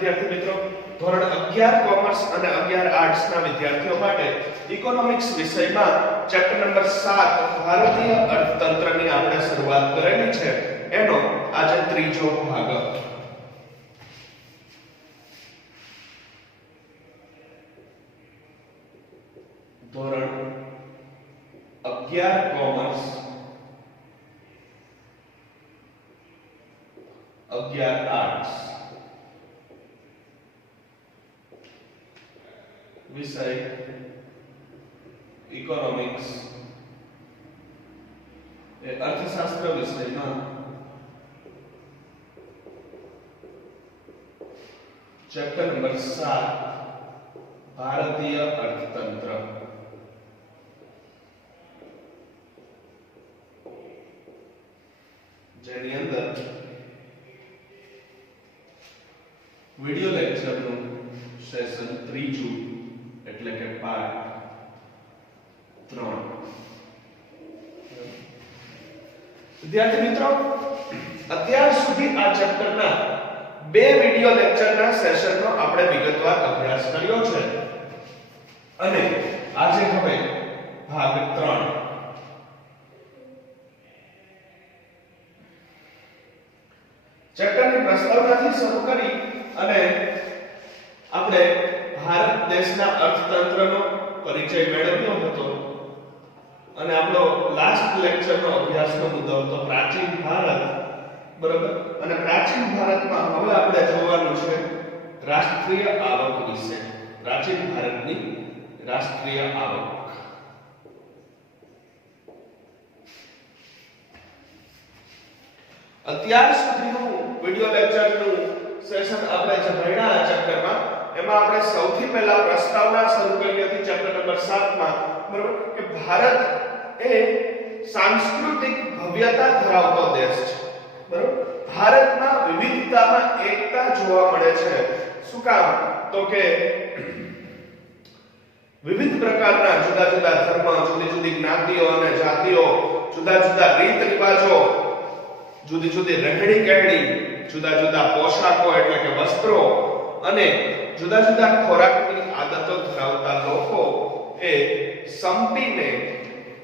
વિદ્યાર્થી મિત્રો, ધોરણ 11 કોમર્સ અને 11 આર્ટ્સ ના વિદ્યાર્થીઓ માટે ઇકોનોમિક્સ વિષયમાં ચેપ્ટર નંબર 7 ભારતીય અર્થતંત્રની આપણે શરૂઆત કરેલી છે એનો આજે ત્રીજો ભાગ. ધોરણ 11 કોમર્સ 11 આર્ટ્સ વિષય ઇકોનોમિક્સ એ અર્થશાસ્ત્ર વિષયમાં ચેપ્ટર નંબર 7 ભારતીય અર્થતંત્ર. જેની અંદર વિડિયો લેક્ચરનું સેશન ત્રીજું એટલે કે પાર્ટ 3. વિદ્યાર્થી મિત્રો, અત્યાર સુધી આ ચેપ્ટરના બે વિડિયો લેક્ચરના સેશનનો આપણે વિગતવાર અભ્યાસ કર્યો છે અને આજે હવે ભાગ 3. ચેપ્ટરની પ્રસ્તાવનાથી શરૂ કરી અને આપણે ભારત દેશના અર્થતંત્રનો પરિચય મેળવ્યો હતો અને આપણો લાસ્ટ લેક્ચરનો અભ્યાસનો મુદ્દો હતો પ્રાચીન ભારત, બરાબર. અને પ્રાચીન ભારતમાં હવે આપણે જોવાનું છે રાષ્ટ્રીય આવક વિશે. પ્રાચીન ભારતની રાષ્ટ્રીય આવક. અત્યાર સુધીનું વિડિયો લેક્ચરનું સેશન આપણે જે ભણ્યા આ ચેપ્ટરમાં એમાં આપણે સૌથી પહેલા પ્રસ્તાવના શરૂ કરી હતી ચેપ્ટર નંબર 7 માં, બરાબર, કે ભારત એ સાંસ્કૃતિક ભવ્યતા ધરાવતો દેશ છે, બરાબર. ભારતમાં વિવિધતામાં એકતા જોવા મળે છે. શું કામ? તો કે વિવિધ પ્રકારના જુદા જુદા ધર્મ, જુદી જુદી જ્ઞાતિઓ અને જાતિઓ, જુદા જુદા રીત રિવાજો, જુદી જુદી રહેણી કહેણી, જુદા જુદા પોશાકો એટલે કે વસ્ત્રો અને જુદા જુદા ખોરાકની આદતો ધરાવતા લોકો એ સંપીને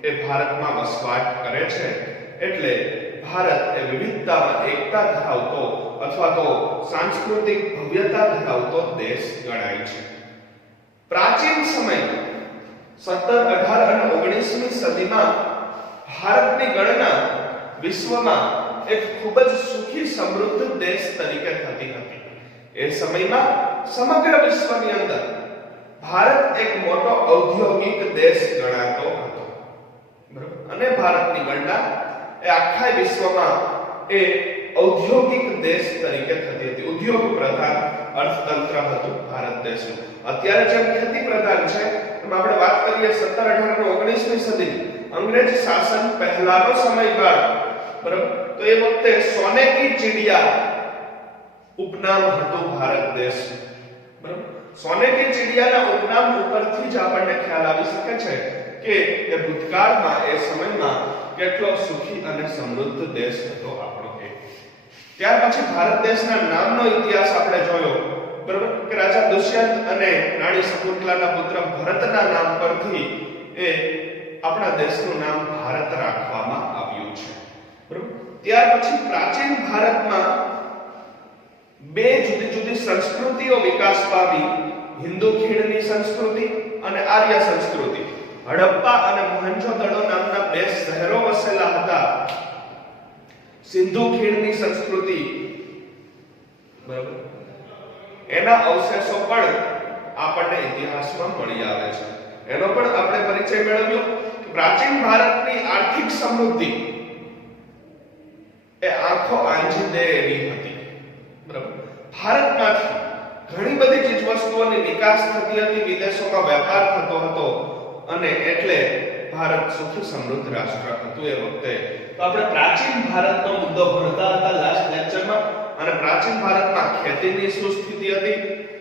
એ ભારતમાં વસવાટ કરે છે. એટલે ભારત એ વિવિધતામાં એકતા ધરાવતો અથવા તો સાંસ્કૃતિક ભવ્યતા ધરાવતો દેશ ગણાય છે. પ્રાચીન સમયમાં 17, 18 અને 19મી સદીમાં ભારતની ગણના વિશ્વમાં એક ખૂબ જ સુખી સમૃદ્ધ દેશ તરીકે થતી હતી. એ સમયમાં સમગ્ર વિશ્વની અંદર ભારત એક મોટો ઔદ્યોગિક દેશ ગણાતો હતો, બરાબર. અને ભારતની ગણના એ આખા વિશ્વમાં એ ઔદ્યોગિક દેશ તરીકે થતી હતી. ઉદ્યોગ પ્રધાન અર્થતંત્ર હતું ભારત દેશનું. અત્યારે જેમ ખેતી પ્રધાન છે એમ આપણે વાત કરીએ 17, 18 અને 19મી સદીની અંગ્રેજ શાસન પહેલાનો સમયગાળો, બરાબર. તો એ વખતે સોને કી ચિડિયા ઉપનામ હતું ભારત દેશ, બરાબર. સોને કી ચિડિયાના ઉપનામ ઉપરથી જ આપણને ખ્યાલ આવી શકે છે કે એ ભૂતકાળમાં એ સમયમાં કેટલો સુખી અને સમૃદ્ધ દેશ હતો આપણો એ. ત્યાર પછી ભારત દેશના નામનો ઇતિહાસ આપણે જોયો, બરાબર, કે રાજા દુષ્યંત અને રાણી શકુંતલાના પુત્ર ભરતના નામ પરથી એ આપણા દેશનું નામ ભારત રાખવામાં આવ્યું છે, બરાબર. ત્યાર પછી પ્રાચીન ભારતમાં બે જુદી જુદી સંસ્કૃતિઓ વિકાસ પામી. હિન્દુ ખીણની સંસ્કૃતિ અને આર્ય સંસ્કૃતિ. હડપ્પા અને મોહેન્જો-દડો નામના બે શહેરો વસેલા હતા. સિંધુ ખીણની સંસ્કૃતિ, બરાબર, એના અવશેષો પણ આપણને ઇતિહાસમાં મળી આવે છે. એનો પણ આપણે પરિચય મેળવ્યો. પ્રાચીન ભારતની આર્થિક સમૃદ્ધિ એ આંખો આંજી દે એવી હતી, બરાબર. ભારતમાંથી ઘણી બધી ચીજવસ્તુઓની નિકાસ થતી હતી, વિદેશોમાં વેપાર થતો હતો અને એટલે ભારત સુખી સમૃદ્ધ રાષ્ટ્ર હતું એ વખતે. તો આપણે પ્રાચીન ભારતનો મુદ્દો ભણતા હતા લાસ્ટ લેક્ચરમાં અને પ્રાચીન ભારતમાં ખેતીની શું સ્થિતિ હતી,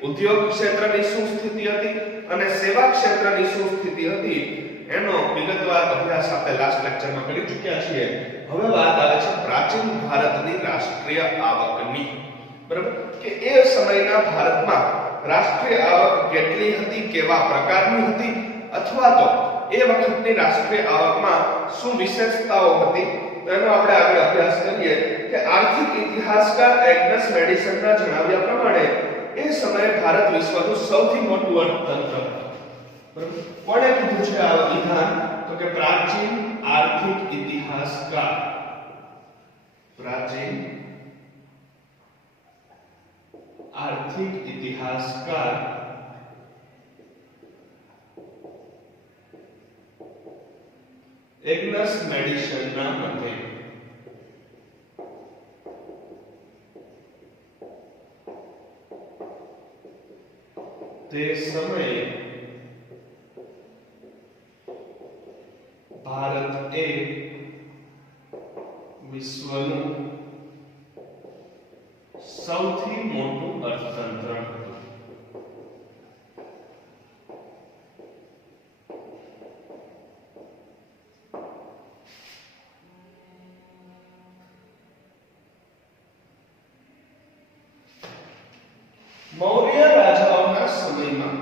ઉદ્યોગ ક્ષેત્રની શું સ્થિતિ હતી અને સેવા ક્ષેત્રની શું સ્થિતિ હતી એનો વિગતવાર અભ્યાસ આપણે લાસ્ટ લેક્ચરમાં કરી ચૂક્યા છીએ. હવે વાત આવે છે પ્રાચીન ભારતની રાષ્ટ્રીય આવકની. બરાબર કે એ સમયના ભારતમાં રાષ્ટ્રીય આવક કેટલી હતી, કેવા પ્રકારની હતી, અથવા તો એ વખતની રાષ્ટ્રીય આવકમાં શું વિશેષતાઓ હતી, તેનો આપણે આગળ અભ્યાસ કરીએ કે આર્થિક ઇતિહાસકાર એગ્નસ મેડિસનના જણાવ્યા પ્રમાણે એ સમયે ભારત વિશ્વનું સૌથી મોટું અર્થતંત્ર હતું. બરાબર કોણે કીધું છે આ વિધાન? તો કે પ્રાચીન આર્થિક ઇતિહાસકાર, પ્રાચીન આર્થિક ઇતિહાસકાર એગ્નસ મેડિસનના મતે તે સમયે ભારત એ વિશ્વનું સૌથી મોટું અર્થતંત્ર હતું. મૌર્ય રાજાઓના સમયમાં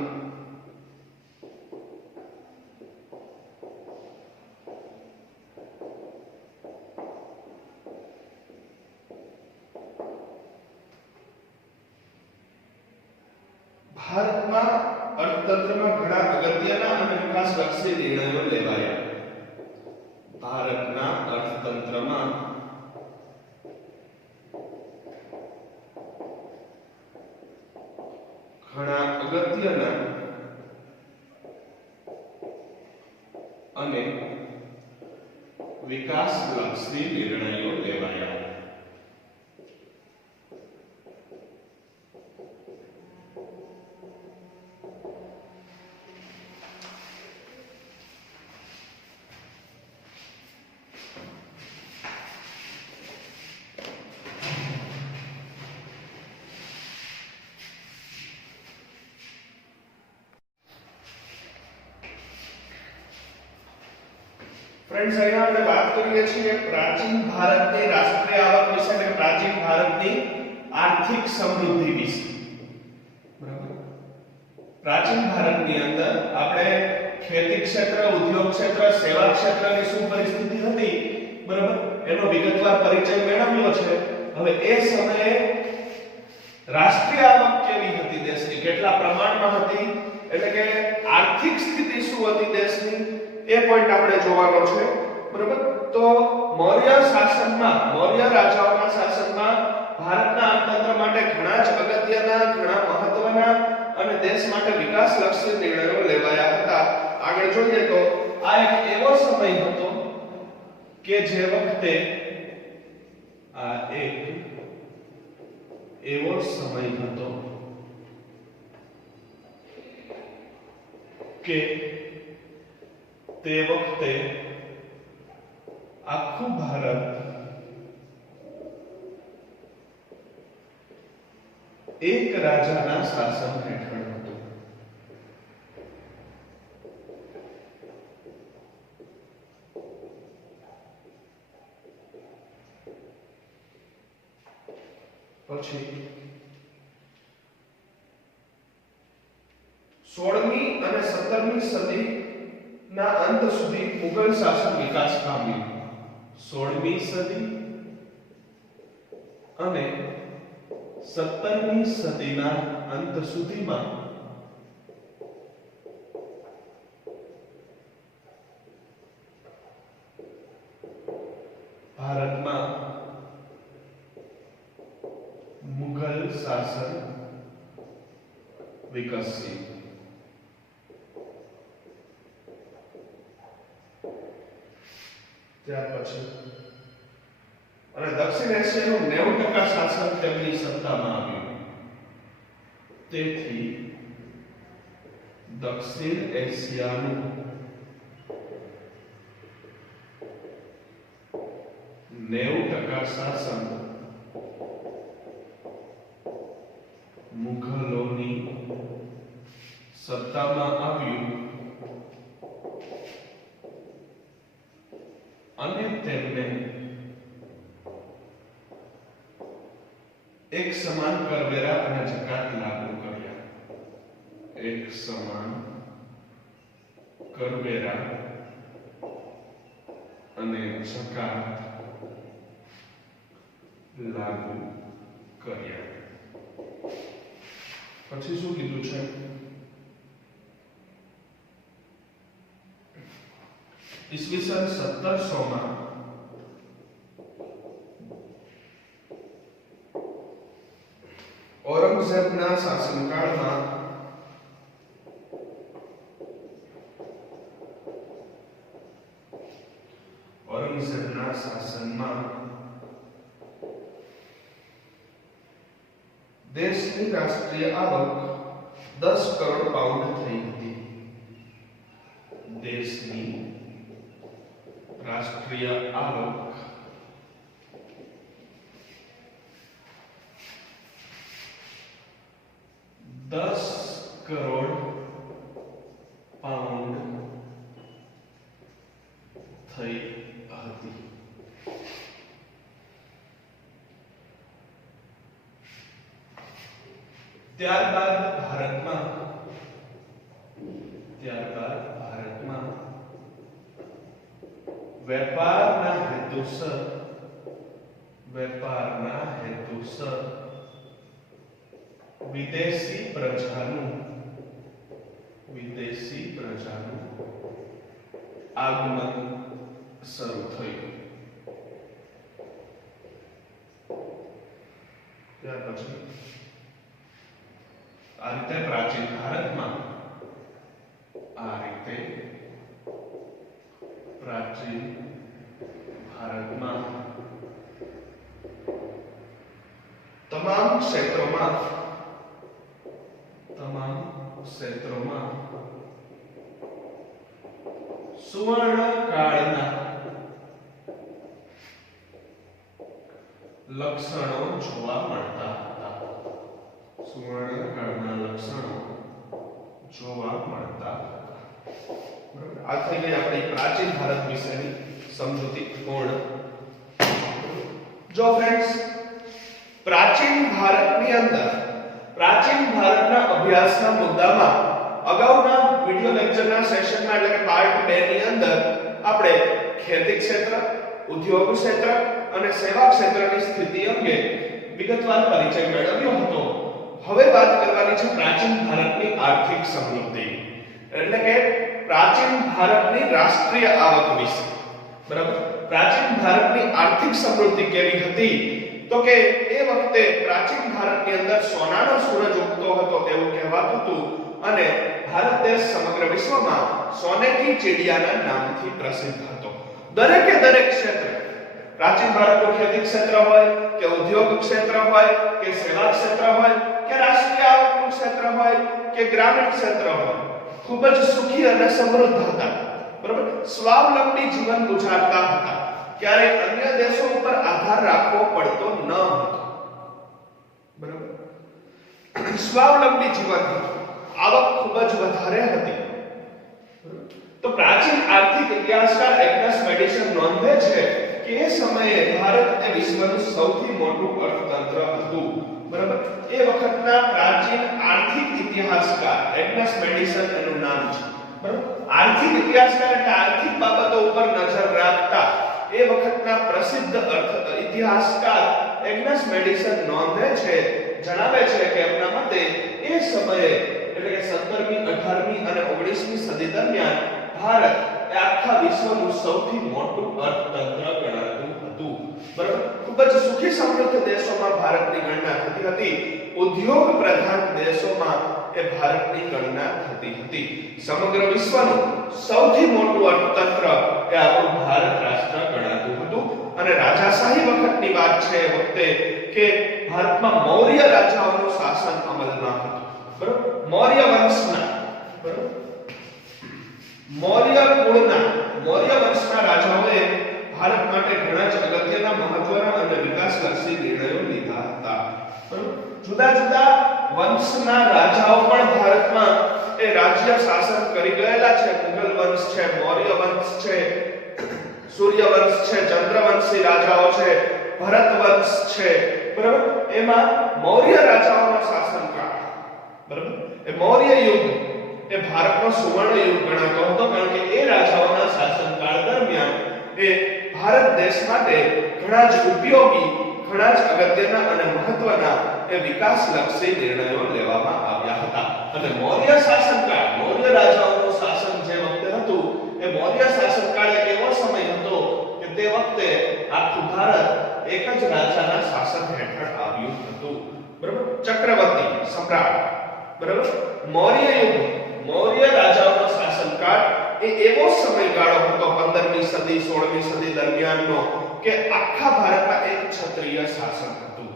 ભારતમાં અર્થતંત્રમાં ઘણા અગત્યના અને વિકાસલક્ષી નિર્ણયો લેવાયા. ભારતના અર્થતંત્રમાં ઘણા અગત્યના અને વિકાસલક્ષી નિર્ણયો લેવાયા. ફ્રેન્ડ્સ, અહીંયા આપણે વાત કરીએ છીએ પ્રાચીન ભારતની રાષ્ટ્રીય આવક વિશે અને પ્રાચીન ભારતની આર્થિક સમૃદ્ધિ વિશે. બરાબર. પ્રાચીન ભારતની અંદર આપણે ખેતી ક્ષેત્ર, ઉદ્યોગ ક્ષેત્ર, સેવા ક્ષેત્રની શું પરિસ્થિતિ હતી, બરાબર, એનો વિગતવાર પરિચય મેળવ્યો છે. હવે એ સમયે રાષ્ટ્રીય આવક કેવી હતી દેશની, કેટલા પ્રમાણમાં હતી, એટલે કે આર્થિક સ્થિતિ શું હતી દેશની, એ પોઈન્ટ આપણે જોવાનો છે. બરાબર. તો મૌર્ય શાસનમાં, મૌર્ય રાજાઓના શાસનમાં ભારતના અર્થતંત્ર માટે ઘણા જ અગત્યના, ઘણા મહત્વના અને દેશ માટે વિકાસલક્ષી નિર્ણયો લેવાયા હતા. આગળ જોઈએ તો આ એક એવો સમય હતો કે જે વખતે આ એક એવો સમય હતો કે તે વખતે આખું ભારત એક રાજાના શાસન હેઠળ હતું. પછી 16મી અને 17મી સદી ના અંત સુધી મુગલ શાસન વિકાસ પામ્યું. 16મી સદી અને 17મી સદીના અંત સુધીમાં ભારતમાં મુગલ શાસન વિકસ્યું. ત્યાર પછી અને દક્ષિણ એશિયાનું 90% શાસન તેમની સત્તામાં આવ્યું. તેથી દક્ષિણ એશિયાનું 90% શાસન મુઘલોની સત્તામાં આવ્યું અને તેમને એક સમાન કરવેરા અને જકાત લાગુ કર્યા. એક સમાન કરવેરા અને જકાત લાગુ કર્યા. પછી શું કીધું છે? ઈસવીસન 1700 માં ઔરંગઝેબના શાસનકાળમાં દેશની રાષ્ટ્રીય આવક 10 કરોડ પાઉન્ડ થઈ હતી. દેશની રાષ્ટ્રીય આવક 10 કરોડ પાઉન્ડ થઈ હતી. ત્યારબાદ ભારતમાં વેપારના હેતુસર વિદેશી પ્રજાનું આગમન શરૂ થયું. ત્યાર પછી આ રીતે પ્રાચીન ભારતમાં તમામ ક્ષેત્રોમાં સુવર્ણકાળના લક્ષણો જોવા મળતા હતા. આ થઈ ગઈ આપણી પ્રાચીન ભારત વિશેની સમજૂતી પૂર્ણ. જો ફ્રેન્ડ્સ, પ્રાચીન ભારતના અભ્યાસના મુદ્દામાં અગાઉના વિડિયો લેક્ચરના સેશનમાં એટલે કે પાર્ટ 2 ની અંદર આપણે ખેતી ક્ષેત્ર, ઉદ્યોગ ક્ષેત્ર અને સેવા ક્ષેત્રની સ્થિતિ અંગે વિગતવાર પરિચય મેળવ્યો હતો. હવે વાત કરવાની છે પ્રાચીન ભારતની આર્થિક સમૃદ્ધિ એટલે કે પ્રાચીન ભારતની રાષ્ટ્રીય આવક વિશે. બરાબર? પ્રાચીન ભારતની આર્થિક સમૃદ્ધિ કેવી હતી? તો કે એ વખતે પ્રાચીન ભારતની અંદર સોનાનો સૂરજ ઉગતો હતો એવું કહેવાતું હતું અને ભારત દેશ સમગ્ર વિશ્વમાં સોને કી ચિડિયાના નામથી પ્રસિદ્ધ હતો. દરેકે દરેક ક્ષેત્ર, પ્રાચીન ભારતનું ખેતી ક્ષેત્ર હોય કે ઉદ્યોગ ક્ષેત્ર હોય કે સેવા ક્ષેત્ર હોય કે રાષ્ટ્રીય આવકનું ક્ષેત્ર હોય કે ગ્રામીણ ક્ષેત્ર હોય, ખૂબ જ સુખી અને સમૃદ્ધ હતા. બરાબર? સ્વાવલંબી જીવન ગુજારતા હતા. ક્યારેય અન્ય દેશો ઉપર આધાર રાખવો પડતો ન હતો. બરાબર? સ્વાવલંબી જીવન હતું. આવક ખૂબ જ વધારે હતી. તો પ્રાચીન આર્થિક ઇતિહાસકાર એગ્નસ મેડિસન નોંધે છે કે એ સમયે ભારત એ વિશ્વનું સૌથી મોટું અર્થતંત્ર હતું. બરાબર? એ વખતના પ્રાચીન આર્થિક ઇતિહાસકાર એગ્નસ મેડિસન એનું નામ છે. બરાબર? આર્થિક ઇતિહાસકાર એટલે આર્થિક બાબતો ઉપર નજર રાખતા એ વખતના પ્રસિદ્ધ ઇતિહાસકાર એગ્નસ મેડિસન નોંધે છે, જણાવે છે કે એમના મતે એ સમયે એટલે કે 17મી, 18મી અને 19મી સદી દરમિયાન ભારત એ આખા વિશ્વનું સૌથી મોટું અર્થતંત્ર ગણાતું હતું. બરાબર? ખૂબ જ સુખી સમૃદ્ધ દેશોમાં ભારતની ગણના થતી હતી. ઉદ્યોગ પ્રધાન દેશોમાં એ ભારતની ગણના થતી હતી. સમગ્ર વિશ્વનું સૌથી મોટું અર્થતંત્ર એ આપણું ભારત રાષ્ટ્ર ગણાતું હતું. અને રાજાશાહી વખતની વાત છે એ વખતે કે ભારતમાં મૌર્ય રાજાઓનું શાસન અમલમાં હતું. બરાબર? મૌર્ય વંશના, બરાબર, મૌર્ય વંશના રાજાઓએ ભારત માટે ઘણા જ અગત્યના, મહત્વના અને વિકાસલક્ષી નિર્ણયો લીધા હતા. બરાબર? જુદા જુદા વંશના રાજાઓ પણ ભારતમાં એ રાજ્ય શાસન કરી ગયેલા છે. મુગલ વંશ છે, મૌર્ય વંશ છે, સૂર્ય વંશ છે, ચંદ્રવંશી રાજાઓ છે, ભરત વંશ છે, બરાબર, એમાં મૌર્ય રાજાઓનો શાસનકાળ, બરાબર, એ મૌર્ય યુગ એ ભારતનો સુવર્ણ યુગ ગણાતો હતો, કારણ કે એ રાજાઓના શાસનકાળ દરમિયાન એ ભારત દેશ માટે ઘણા જ ઉપયોગી, ઘણા જ અગત્યના અને મહત્વના એ વિકાસલક્ષી નિર્ણયો લેવામાં આવ્યા હતા. અને મૌર્ય શાસનકાળ, મૌર્ય રાજાઓનું શાસન જે વખતે હતું, એ મૌર્ય શાસનકાળ એક એવો સમય હતો કે તે વખતે આખું ભારત એક જ રાજાના શાસન હેઠળ આવ્યું હતું. બરાબર, ચક્રવર્તી સમ્રાટ, બરાબર, મૌર્ય યુગ, મૌર્ય રાજાઓનો શાસનકાળ એ એવો સમયગાળો હતો 15મી સદી 16મી સદી દરમિયાનનો કે આખા ભારતમાં એક ક્ષત્રિય શાસન હતું.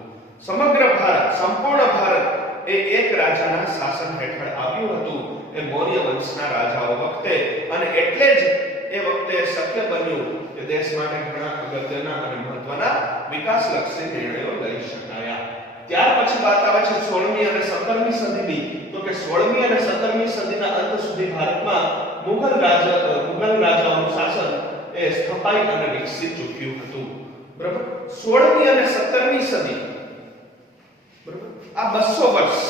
સમગ્ર ભારત, સંપૂર્ણ ભારત એ એક રાજાના શાસન હેઠળ આવ્યું હતું એ મૌર્ય વંશના રાજાઓ વખતે. અને એટલે જ એ વખતે શક્ય બન્યું કે દેશ માટે ઘણા અગત્યના અને મહત્વના વિકાસલક્ષી નિર્ણયો લઈ શકાયા. ત્યાર પછી વાત આવે છે 16મી અને 17મી સદીની. તો કે 16મી અને 17મી સદીના અંત સુધી ભારતમાં મુગલ રાજાઓનું શાસન એ સ્થપાઈ અને વિકસી ચૂક્યું હતું. બરાબર, 16મી અને 17મી સદી, બરાબર, આ 200 વર્ષ,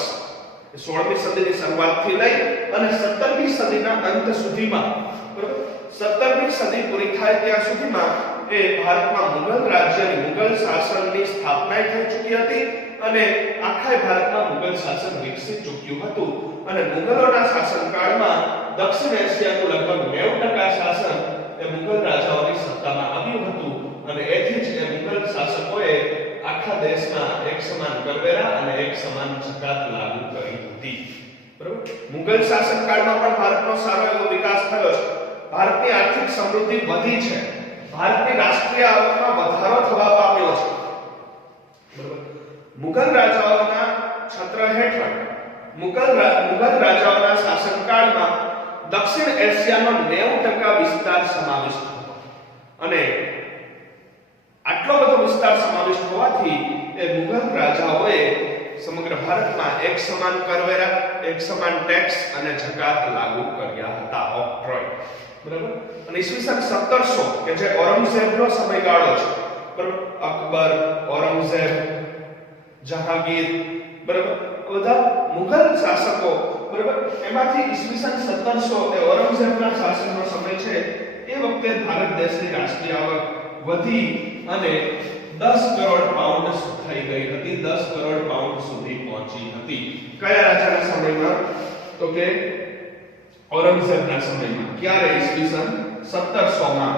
16મી સદીની શરૂઆતથી લઈ અને 17મી સદીના અંત સુધીમાં, બરાબર, 17મી સદી પૂરી થાય ત્યાં સુધીમાં એ ભારતમાં મુગલ રાજ્યની, મુગલ શાસનની સ્થાપના થઈ ચૂકી હતી અને આખા ભારતમાં મુગલ શાસન વિકસી ચૂક્યું હતું. અને મુગલોના શાસનકાળમાં દક્ષિણ એશિયાનું લગભગ 90% શાસન એ મુગલ રાજાઓની સત્તામાં આવ્યું હતું. અને એથી જ એ મુગલ શાસકોએ આખા દેશમાં એક સમાન કરવેરા અને એક સમાન જકાત લાગુ કરી હતી. બરાબર, મુગલ શાસનકાળમાં પણ ભારતનો સારો એવો વિકાસ થયો છે. ભારતની આર્થિક સમૃદ્ધિ વધી છે. ભારતની રાષ્ટ્રીય આવકમાં વધારો થવા પામ્યો છે. બરાબર, મુગલ રાજાઓના છત્ર હેઠળ, મુગલ રાજાઓના શાસનકાળમાં દક્ષિણ એશિયાનો 90% વિસ્તાર સમાવિષ્ટ હતો. અને આટલો બધો વિસ્તાર સમાવિષ્ટ હોવાથી એ મુગલ રાજાઓએ સમગ્ર ભારતમાં એક સમાન કરવેરા, એક સમાન ટેક્સ અને જકાત લાગુ કર્યા હતા, ઓક્ટ્રોય. બરાબર, અને ઈસવીસન 1700 કે જે ઔરંગઝેબનો સમયગાળો છે, બરાબર, અકબર, ઔરંગઝેબ, જહાંગીર, બરાબર, બધા મુગલ શાસકો, બરાબર, એમાંથી ઈસવીસન 1700 એ ઔરંગઝેબના શાસનનો સમય છે. એ વખતે ભારત દેશની રાષ્ટ્રીય આવક વધી અને 10 કરોડ પાઉન્ડ થઈ ગઈ હતી, 10 કરોડ પાઉન્ડ સુધી પહોંચી હતી. કયા રાજાના સમયમાં? તો કે ઔરંગઝેબના સમયમાં. ક્યારે? ઈસવીસન 1700 માં.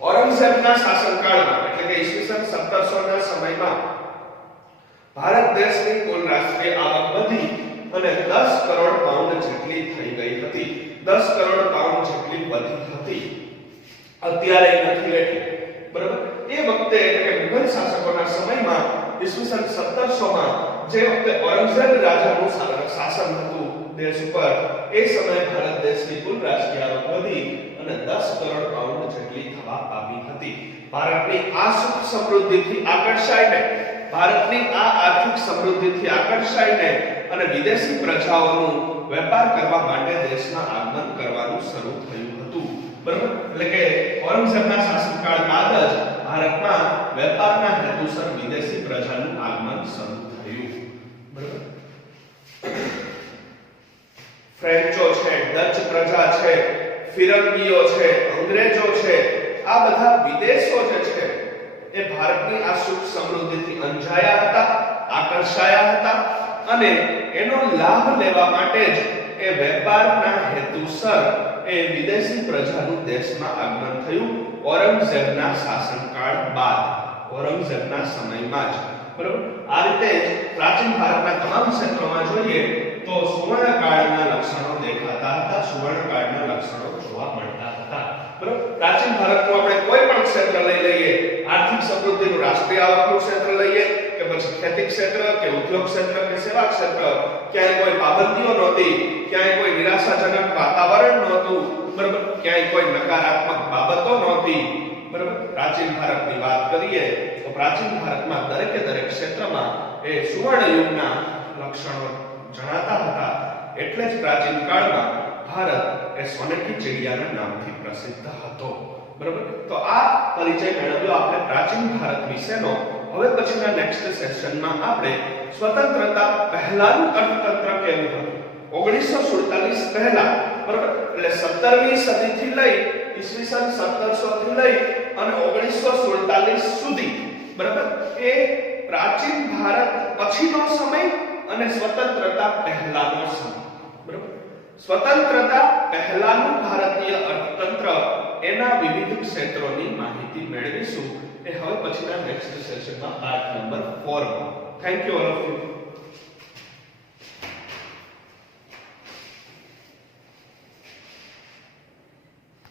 ઔરંગઝેબના શાસનકાળમાં, એટલે કે ઈસવીસન 1700 ના સમયમાં ભારત દેશની કુલ રાષ્ટ્રીય આવક વધી અને 10 કરોડ પાઉન્ડ જેટલી થઈ ગઈ હતી. 10 કરોડ પાઉન્ડ જેટલી વધી હતી. અત્યારે નથી એટલી. બરાબર, એ વખતે એટલે કે મુગલ શાસકોના સમયમાં ઈસવીસન 1700 માં જે વખતે ઔરંગઝેબ રાજાનું શાસન હતું દેશ ઉપર, એ સમયે ભારત દેશની કુલ રાષ્ટ્રીય આવક વધી અને 10 કરોડ પાઉન્ડ જેટલી થવા પામી હતી. ભારતની આ સુખ સમૃદ્ધિથી આકર્ષાઈને, ભારતની આ આર્થિક સમૃદ્ધિથી આકર્ષાઈને અને વિદેશી પ્રજાઓનું વેપાર કરવા માટે દેશમાં આગમન કરવાનું શરૂ થયું હતું. બરાબર, એટલે કે ઔરંગઝેબના શાસનકાળ બાદ જ ભારતમાં વેપારના હેતુસર વિદેશી પ્રજાનું આગમન શરૂ થયું. બરાબર, ફ્રેન્ચો છે, ડચ પ્રજા છે, ફિરંગીઓ છે, અંગ્રેજો છે, આ બધા વિદેશો જે છે એ ભારતની આ સુખ સમૃદ્ધિથી અંજાયા હતા, આકર્ષાયા હતા અને એનો લાભ લેવા માટે જ એ વેપારના હેતુસર એ વિદેશી પ્રજાનું દેશમાં આગમન થયું ઔરંગઝેબના શાસનકાળ બાદ, ઔરંગઝેબના સમયમાં જ. બરાબર, આ રીતે જ પ્રાચીન ભારતના તમામ ક્ષેત્રોમાં જોઈએ તો સુવર્ણકાળના લક્ષણો દેખાતા હતા, સુવર્ણકાળના લક્ષણો જોવા મળતા હતા. બરાબર, પ્રાચીન ભારતનું આપણે કોઈ પણ ક્ષેત્ર લઈ લઈએ, આર્થિક સમૃદ્ધિનું, રાષ્ટ્રીય આવકનું ક્ષેત્ર લઈએ કે પછી ખેતી ક્ષેત્ર કે ઉદ્યોગ ક્ષેત્ર કે સેવા ક્ષેત્ર, ક્યાંય કોઈ પાબંદીઓ નહોતી, ક્યાંય કોઈ નિરાશાજનક વાતાવરણ નહોતું. બરાબર, ક્યાંય કોઈ નકારાત્મક બાબતો નહોતી. બરાબર, પ્રાચીન ભારતની વાત કરીએ તો પ્રાચીન ભારતમાં દરેકે દરેક ક્ષેત્રમાં એ સુવર્ણ યુગના લક્ષણો જણાતા હતા. એટલે જ પ્રાચીન કાળમાં ભારત એ સોને કી ચિડિયાના નામથી પ્રસિદ્ધ હતો. બરાબર, તો આ પરિચય મેળવ્યો આપણે પ્રાચીન ભારત વિશેનો. હવે પછીના નેક્સ્ટ સેશનમાં આપણે સ્વતંત્રતા પહેલાનું અર્થતંત્ર કેવું હતું 1947 પહેલા, બરાબર, એટલે 17મી સદીથી લઈ ઈસવીસન 1700 થી લઈ અને 1947 સુધી, બરાબર, એ પ્રાચીન ભારત પછીનો સમય અને સ્વતંત્રતા પહેલાનો સમય, બરાબર. સ્વતંત્રતા પહેલાનું ભારતીય અર્થતંત્ર એના વિવિધ ક્ષેત્રોની માહિતી મેળવીશું એ હવે પછીના નેક્સ્ટ સેશનમાં પાર્ટ નંબર 4 માં. Thank you all of you.